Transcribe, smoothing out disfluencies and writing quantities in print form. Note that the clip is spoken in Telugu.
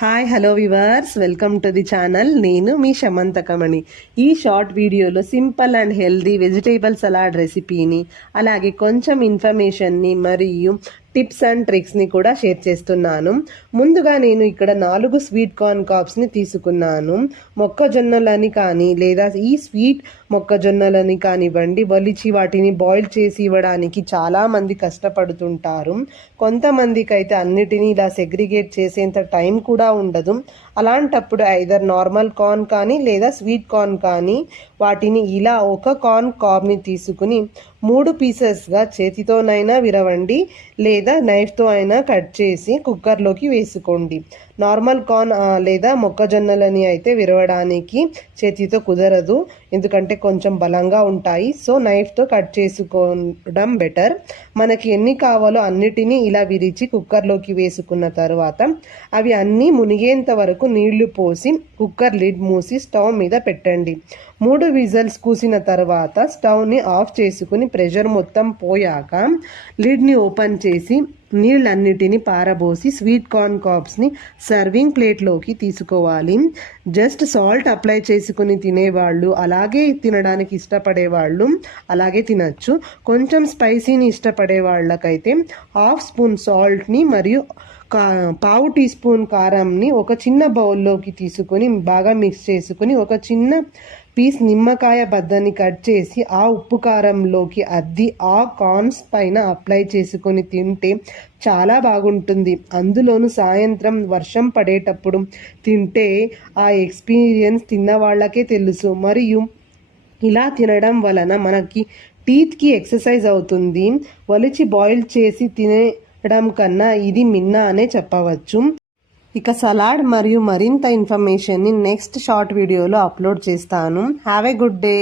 Hi hello viewers, welcome to the channel. నేను మీ శమంతకమణి. ఈ షార్ట్ వీడియోలో simple and healthy vegetable salad రెసిపీని, అలాగే కొంచెం ఇన్ఫర్మేషన్ని మరియు టిప్స్ అండ్ ట్రిక్స్ని కూడా షేర్ చేస్తున్నాను. ముందుగా నేను ఇక్కడ 4 స్వీట్ కార్న్ కాప్స్ని తీసుకున్నాను. మొక్కజొన్నలని కానీ లేదా ఈ స్వీట్ మొక్కజొన్నలని కానివ్వండి, ఒలిచి వాటిని బాయిల్ చేసి ఇవ్వడానికి చాలామంది కష్టపడుతుంటారు. కొంతమందికి అయితే అన్నిటినీ ఇలా సెగ్రిగేట్ చేసేంత టైం కూడా ఉండదు. అలాంటప్పుడు ఐదర్ నార్మల్ కార్న్ కానీ లేదా స్వీట్ కార్న్ కానీ వాటిని ఇలా ఒక కార్న్ కాబ్ని తీసుకుని 3 పీసెస్గా చేతితోనైనా విరవండి లేదా నైఫ్తో అయినా కట్ చేసి కుక్కర్లోకి వేసుకోండి. నార్మల్ కార్న్ లేదా మొక్కజొన్నలని అయితే విరవడానికి చేతితో కుదరదు, ఎందుకంటే కొంచెం బలంగా ఉంటాయి. సో నైఫ్తో కట్ చేసుకోవడం బెటర్. మనకి ఎన్ని కావాలో అన్నిటినీ ఇలా విరిచి కుక్కర్లోకి వేసుకున్న తర్వాత అవి అన్నీ మునిగేంత వరకు నీళ్లు పోసి కుక్కర్ లిడ్ మూసి స్టవ్ మీద పెట్టండి. 3 విజిల్స్ కూసిన తర్వాత స్టవ్ని ఆఫ్ చేసుకుని ప్రెషర్ మొత్తం పోయాక లిడ్ని ఓపెన్ చేసి నీళ్ళన్నిటిని పారబోసి స్వీట్ కార్న్ కాప్స్ని సర్వింగ్ ప్లేట్లోకి తీసుకోవాలి. జస్ట్ సాల్ట్ అప్లై చేసుకుని తినేవాళ్ళు, అలాగే తినడానికి ఇష్టపడేవాళ్ళు అలాగే తినచ్చు. కొంచెం స్పైసీని ఇష్టపడే వాళ్ళకైతే 1/2 స్పూన్ సాల్ట్ని మరియు 1/4 టీ స్పూన్ కారంని ఒక చిన్న బౌల్లోకి తీసుకొని బాగా మిక్స్ చేసుకుని ఒక చిన్న పీస్ నిమ్మకాయ బద్దని కట్ చేసి ఆ ఉప్పు కారంలోకి అద్ది ఆ కార్న్స్ పైన అప్లై చేసుకొని తింటే చాలా బాగుంటుంది. అందులోనూ సాయంత్రం వర్షం పడేటప్పుడు తింటే ఆ ఎక్స్పీరియన్స్ తిన్న వాళ్ళకే తెలుసు. మరియు ఇలా తినడం వలన మనకి టీత్కి ఎక్సర్సైజ్ అవుతుంది. ఒలిచి బాయిల్ చేసి తినడం కన్నా ఇది మిన్నా అనే చెప్పవచ్చు. ఇక సలాడ్ మరియు మరింత ఇన్ఫర్మేషన్ని నెక్స్ట్ షార్ట్ వీడియోలో అప్లోడ్ చేస్తాను. Have a good day.